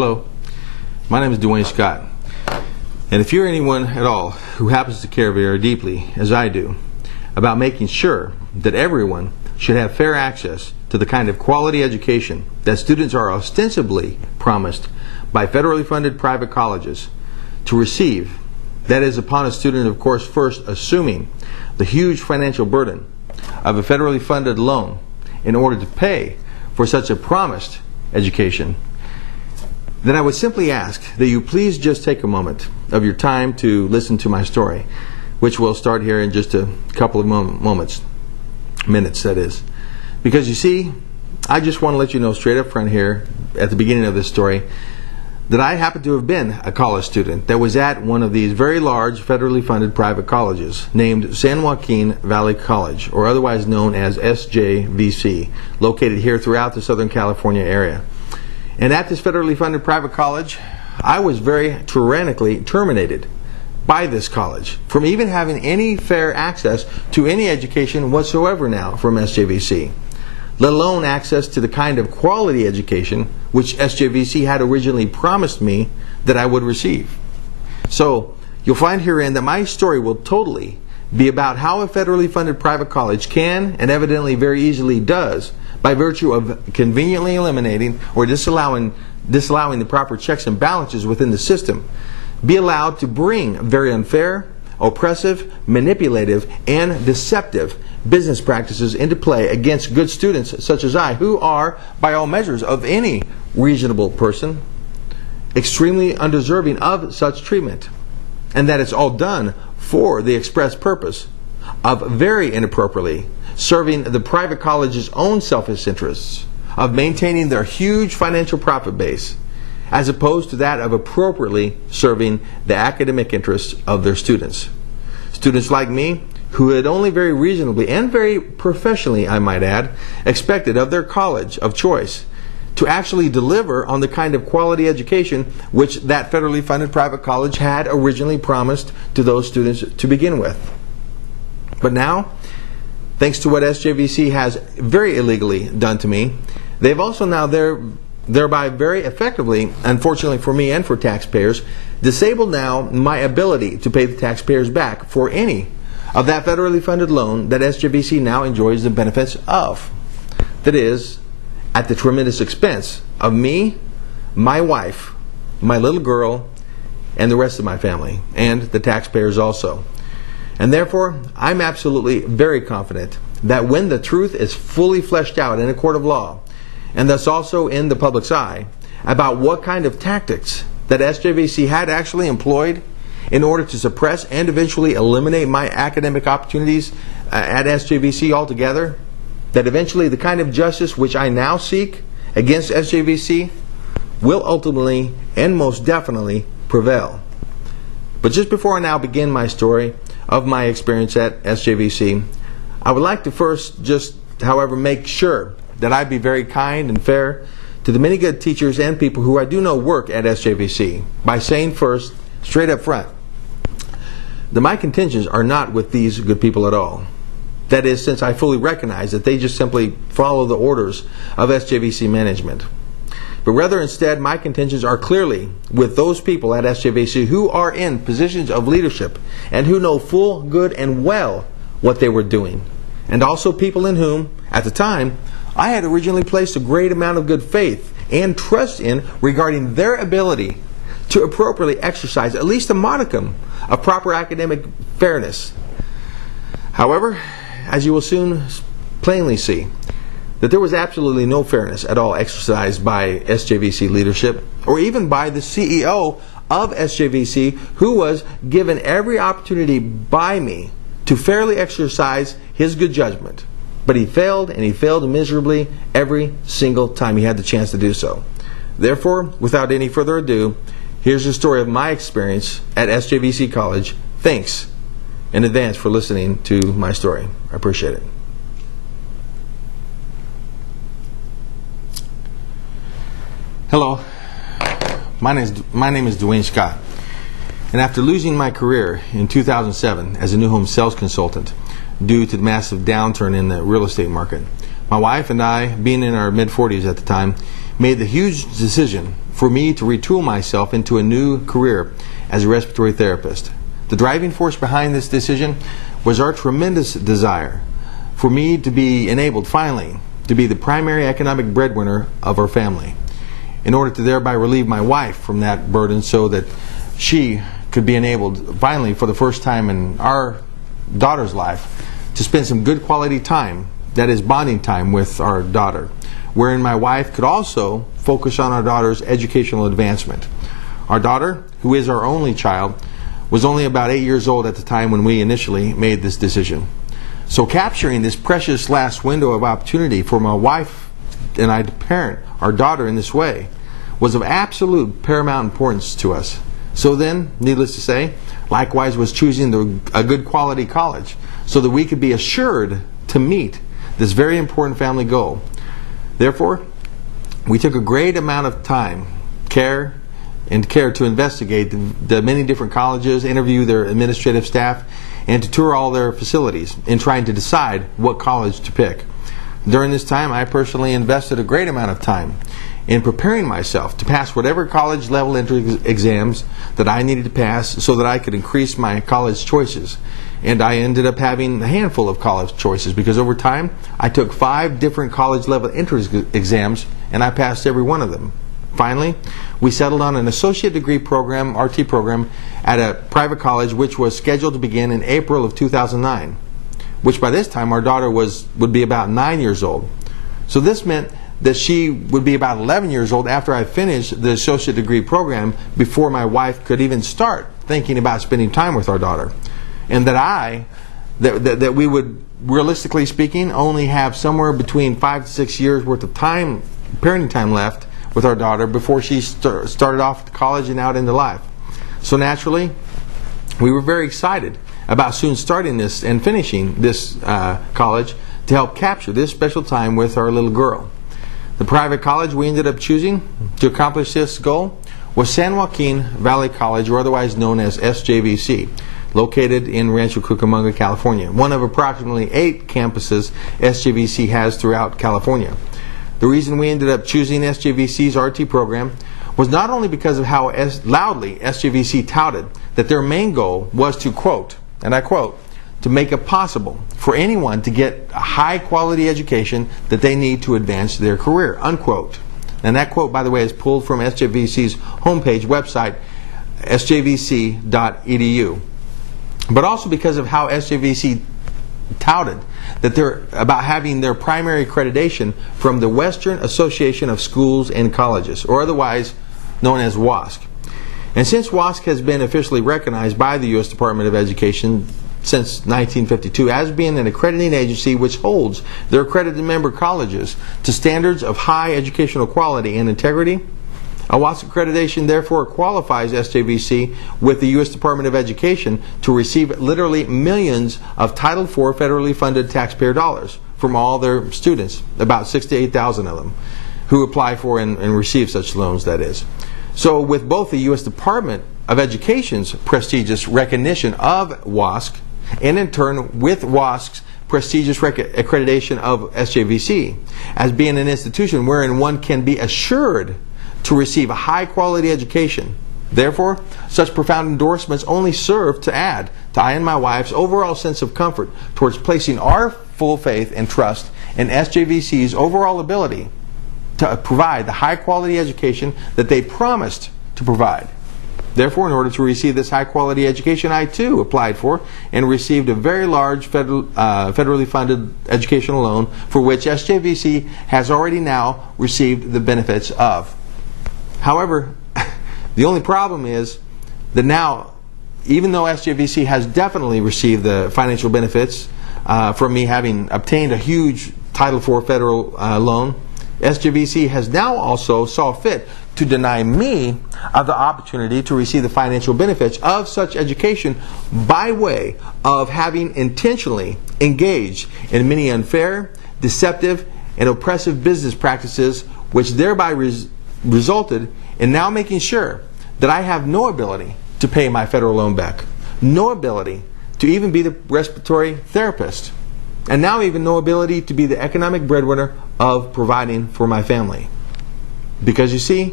Hello, my name is Dwayne Scott, and if you're anyone at all who happens to care very deeply, as I do, about making sure that everyone should have fair access to the kind of quality education that students are ostensibly promised by federally funded private colleges to receive, that is upon a student, of course, first assuming the huge financial burden of a federally funded loan in order to pay for such a promised education, then I would simply ask that you please just take a moment of your time to listen to my story, which will start here in just a couple of minutes that is. Because you see, I just want to let you know straight up front here at the beginning of this story that I happen to have been a college student that was at one of these very large federally funded private colleges named San Joaquin Valley College, or otherwise known as SJVC, located here throughout the Southern California area. And at this federally funded private college, I was very tyrannically terminated by this college from even having any fair access to any education whatsoever now from SJVC, let alone access to the kind of quality education which SJVC had originally promised me that I would receive. So you'll find herein that my story will totally be about how a federally funded private college can, and evidently very easily does, by virtue of conveniently eliminating or disallowing the proper checks and balances within the system, be allowed to bring very unfair, oppressive, manipulative, and deceptive business practices into play against good students such as I, who are, by all measures of any reasonable person, extremely undeserving of such treatment. And that it's all done for the express purpose of very inappropriately serving the private college's own selfish interests of maintaining their huge financial profit base, as opposed to that of appropriately serving the academic interests of their students. Students like me, who had only very reasonably and very professionally, I might add, expected of their college of choice to actually deliver on the kind of quality education which that federally funded private college had originally promised to those students to begin with. But now, thanks to what SJVC has very illegally done to me, they've also now thereby very effectively, unfortunately for me and for taxpayers, disabled now my ability to pay the taxpayers back for any of that federally funded loan that SJVC now enjoys the benefits of. That is, at the tremendous expense of me, my wife, my little girl, and the rest of my family, and the taxpayers also. And therefore, I'm absolutely very confident that when the truth is fully fleshed out in a court of law, and thus also in the public's eye, about what kind of tactics that SJVC had actually employed in order to suppress and eventually eliminate my academic opportunities at SJVC altogether, that eventually the kind of justice which I now seek against SJVC will ultimately and most definitely prevail. But just before I now begin my story of my experience at SJVC, I would like to first just, however, make sure that I be very kind and fair to the many good teachers and people who I do know work at SJVC by saying first, straight up front, that my contentions are not with these good people at all. That is, since I fully recognize that they just simply follow the orders of SJVC management. But rather instead, my contentions are clearly with those people at SJVC who are in positions of leadership and who know full good and well what they were doing. And also people in whom, at the time, I had originally placed a great amount of good faith and trust in regarding their ability to appropriately exercise at least a modicum of proper academic fairness. However, as you will soon plainly see, that there was absolutely no fairness at all exercised by SJVC leadership, or even by the CEO of SJVC, who was given every opportunity by me to fairly exercise his good judgment. But he failed, and he failed miserably every single time he had the chance to do so. Therefore, without any further ado, here's the story of my experience at SJVC College. Thanks in advance for listening to my story. I appreciate it. Hello, my name is Dwayne Scott, and after losing my career in 2007 as a new home sales consultant due to the massive downturn in the real estate market, my wife and I, being in our mid-40s at the time, made the huge decision for me to retool myself into a new career as a respiratory therapist. The driving force behind this decision was our tremendous desire for me to be enabled finally to be the primary economic breadwinner of our family, in order to thereby relieve my wife from that burden so that she could be enabled finally, for the first time in our daughter's life, to spend some good quality time, that is bonding time, with our daughter, wherein my wife could also focus on our daughter's educational advancement. Our daughter, who is our only child, was only about 8 years old at the time when we initially made this decision. So capturing this precious last window of opportunity for my wife and I to parent our daughter in this way was of absolute paramount importance to us. So then, needless to say, likewise was choosing a good quality college so that we could be assured to meet this very important family goal. Therefore, we took a great amount of time, care to investigate the many different colleges, interview their administrative staff, and to tour all their facilities in trying to decide what college to pick. During this time, I personally invested a great amount of time in preparing myself to pass whatever college level entrance exams that I needed to pass so that I could increase my college choices. And I ended up having a handful of college choices because over time I took 5 different college level entrance exams and I passed every one of them. Finally, we settled on an associate degree program, RT program, at a private college which was scheduled to begin in April of 2009, which by this time our daughter would be about 9 years old. So this meant that she would be about 11 years old after I finished the associate degree program, before my wife could even start thinking about spending time with our daughter. And that we would, realistically speaking, only have somewhere between 5 to 6 years worth of time, parenting time left with our daughter before she started off at college and out into life. So naturally, we were very excited about soon starting this and finishing this college to help capture this special time with our little girl. The private college we ended up choosing to accomplish this goal was San Joaquin Valley College, or otherwise known as SJVC, located in Rancho Cucamonga, California, one of approximately 8 campuses SJVC has throughout California. The reason we ended up choosing SJVC's RT program was not only because of how loudly SJVC touted that their main goal was to, quote, and I quote, to make it possible for anyone to get a high quality education that they need to advance their career, unquote. And that quote, by the way, is pulled from SJVC's homepage website, sjvc.edu. But also because of how SJVC touted that they're about having their primary accreditation from the Western Association of Schools and Colleges, or otherwise known as WASC. And since WASC has been officially recognized by the U.S. Department of Education since 1952 as being an accrediting agency which holds their accredited member colleges to standards of high educational quality and integrity, a WASC accreditation therefore qualifies SJVC with the U.S. Department of Education to receive literally millions of Title IV federally funded taxpayer dollars from all their students, about 6,000 to 8,000 of them, who apply for and receive such loans, that is. So with both the U.S. Department of Education's prestigious recognition of WASC, and in turn with WASC's prestigious accreditation of SJVC as being an institution wherein one can be assured to receive a high quality education. Therefore, such profound endorsements only serve to add to I and my wife's overall sense of comfort towards placing our full faith and trust in SJVC's overall ability to provide the high quality education that they promised to provide. Therefore, in order to receive this high quality education, I too applied for and received a very large federally funded educational loan, for which SJVC has already now received the benefits of. However, the only problem is that now, even though SJVC has definitely received the financial benefits from me having obtained a huge Title IV federal loan, SJVC has now also saw fit to deny me of the opportunity to receive the financial benefits of such education by way of having intentionally engaged in many unfair, deceptive, and oppressive business practices, which thereby resulted in now making sure that I have no ability to pay my federal loan back, no ability to even be the respiratory therapist, and now even no ability to be the economic breadwinner of providing for my family. Because you see,